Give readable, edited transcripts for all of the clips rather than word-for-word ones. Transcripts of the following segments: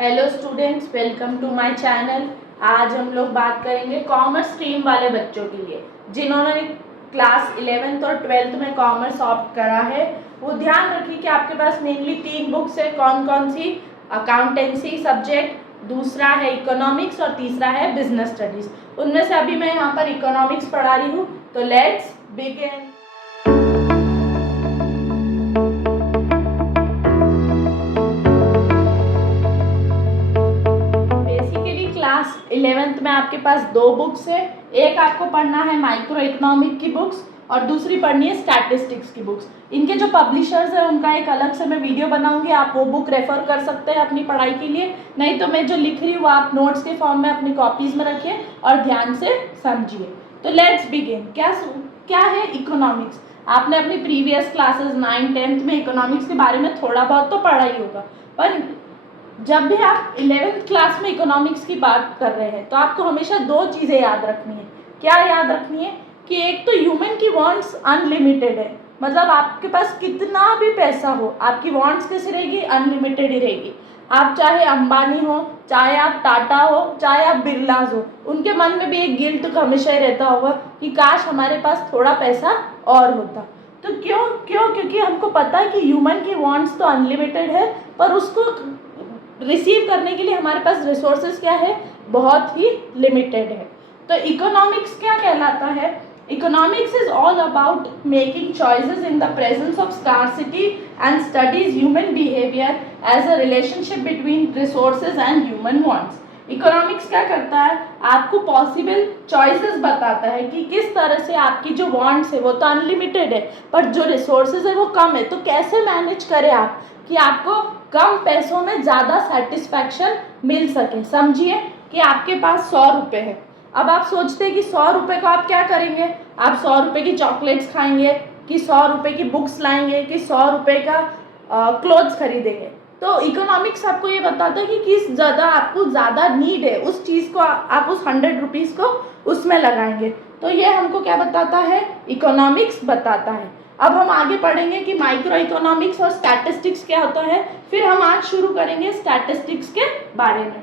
Hello students, welcome to my channel. आज हम लोग बात करेंगे कॉमर्स स्ट्रीम वाले बच्चों के लिए जिन्होंने क्लास 11th और 12th में कॉमर्स ऑप्ट करा है। वो ध्यान रखिए कि आपके पास मेनली 3 बुक्स है। कौन कौन सी? अकाउंटेंसी सब्जेक्ट, दूसरा है इकोनॉमिक्स और तीसरा है बिजनेस स्टडीज़। उनमें से अभी मैं यहाँ पर इकोनॉमिक्स पढ़ा रही हूँ, तो लेट्स बिगिन। क्लास 11th में आपके पास 2 बुक्स है। एक आपको पढ़ना है माइक्रो इकोनॉमिक की बुक्स और दूसरी पढ़नी है स्टैटिस्टिक्स की बुक्स। इनके जो पब्लिशर्स है उनका एक अलग से मैं वीडियो बनाऊंगी, आप वो बुक रेफर कर सकते हैं अपनी पढ़ाई के लिए। नहीं तो मैं जो लिख रही हूँ वो आप नोट्स के फॉर्म में अपनी कॉपीज़ में रखिए और ध्यान से समझिए। तो लेट्स बिगिन। क्या है इकोनॉमिक्स? आपने अपनी प्रीवियस क्लासेस 9th 10th में इकोनॉमिक्स के बारे में थोड़ा बहुत तो पढ़ा ही होगा, पर जब भी आप 11th क्लास में इकोनॉमिक्स की बात कर रहे हैं तो आपको हमेशा 2 चीज़ें याद रखनी है। क्या याद रखनी है? कि एक तो ह्यूमन की वांट्स अनलिमिटेड है, मतलब आपके पास कितना भी पैसा हो, आपकी वांट्स कैसी रहेगी? अनलिमिटेड ही रहेगी। आप चाहे अंबानी हो, चाहे आप टाटा हो, चाहे आप बिरलाज हो, उनके मन में भी एक गिल्ट हमेशा ही रहता होगा कि काश हमारे पास थोड़ा पैसा और होता। तो क्योंकि हमको पता है कि ह्यूमन की वांट्स तो अनलिमिटेड है, पर उसको रिसीव करने के लिए हमारे पास रिसोर्सेज क्या है? बहुत ही लिमिटेड है। तो इकोनॉमिक्स क्या कहलाता है? Economics is all about making choices in the presence of scarcity and studies human behaviour as a relationship between resources and human wants. Economics क्या करता है? आपको पॉसिबल चॉइसेस बताता है कि किस तरह से आपकी जो वांट्स है वो तो अनलिमिटेड है, पर जो रिसोर्सेज है वो कम है, तो कैसे मैनेज करें आप कि आपको कम पैसों में ज़्यादा सेटिस्फैक्शन मिल सके। समझिए कि आपके पास 100 रुपये है। अब आप सोचते हैं कि 100 रुपये को आप क्या करेंगे? आप 100 रुपये की चॉकलेट्स खाएंगे, कि 100 रुपये की बुक्स लाएंगे, कि 100 रुपये का क्लोथ्स खरीदेंगे। तो इकोनॉमिक्स आपको ये बताता है कि किस ज़्यादा आपको ज़्यादा नीड है, उस चीज़ को आप उस 100 रुपीज़ को उसमें लगाएंगे। तो ये हमको क्या बताता है? इकोनॉमिक्स बताता है। अब हम आगे पढ़ेंगे कि माइक्रो इकोनॉमिक्स और स्टैटिस्टिक्स क्या होता है। फिर हम आज शुरू करेंगे स्टैटिस्टिक्स के बारे में।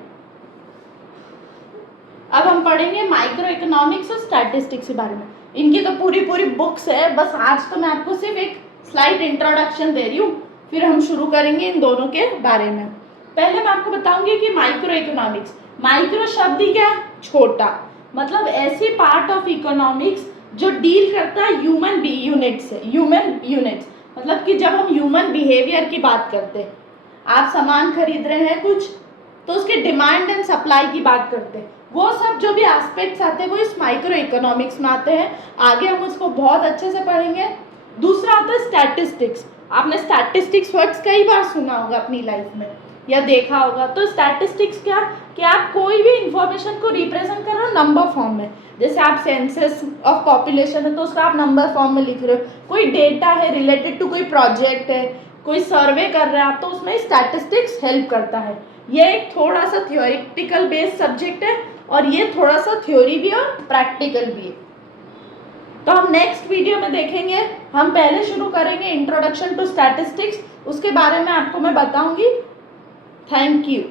अब हम पढ़ेंगे माइक्रो इकोनॉमिक्स और स्टैटिस्टिक्स के बारे में। इनकी तो पूरी बुक्स है, बस आज तो मैं आपको सिर्फ एक स्लाइड इंट्रोडक्शन दे रही हूँ, फिर हम शुरू करेंगे इन दोनों के बारे में। पहले मैं आपको बताऊंगी कि माइक्रो इकोनॉमिक्स, माइक्रो शब्द ही क्या? छोटा, मतलब ऐसी पार्ट ऑफ इकोनॉमिक्स जो डील करता है ह्यूमन यूनिट्स से। ह्यूमन यूनिट्स मतलब कि जब हम ह्यूमन बिहेवियर की बात करते हैं, आप सामान खरीद रहे हैं कुछ, तो उसके डिमांड एंड सप्लाई की बात करते हैं, वो सब जो भी एस्पेक्ट्स आते हैं वो इस माइक्रो इकोनॉमिक्स में आते हैं। आगे हम उसको बहुत अच्छे से पढ़ेंगे। दूसरा आता है स्टैटिस्टिक्स। आपने स्टैटिस्टिक्स वर्ड्स कई बार सुना होगा अपनी लाइफ में या देखा होगा। तो स्टैटिस्टिक्स क्या? कि आप कोई भी इंफॉर्मेशन को रिप्रेजेंट कर रहे हो नंबर फॉर्म में। जैसे आप सेंसस ऑफ पॉपुलेशन है तो उसका आप नंबर फॉर्म में लिख रहे हो। कोई डेटा है रिलेटेड टू कोई प्रोजेक्ट है, कोई सर्वे कर रहे हैं आप, तो उसमें स्टैटिस्टिक्स हेल्प करता है। ये एक थोड़ा सा थियोरिटिकल बेस्ड सब्जेक्ट है और ये थोड़ा सा थ्योरी भी और प्रैक्टिकल भी है। तो हम नेक्स्ट वीडियो में देखेंगे। हम पहले शुरू करेंगे इंट्रोडक्शन टू स्टैटिस्टिक्स, उसके बारे में आपको मैं बताऊंगी। Thank you.